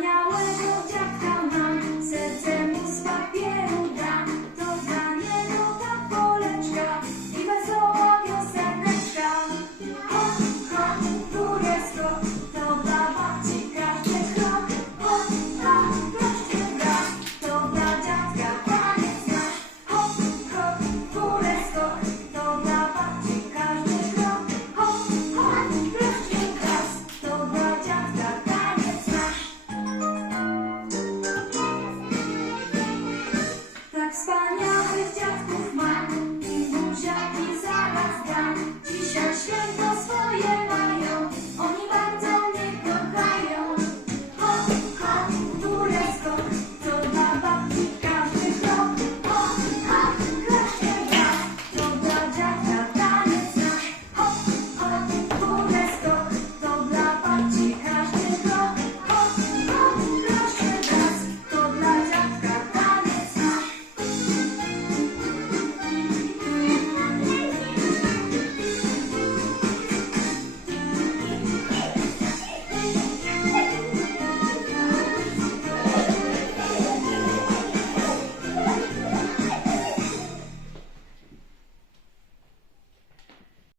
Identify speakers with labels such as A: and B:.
A: Nhau! Hastaneye alacağım.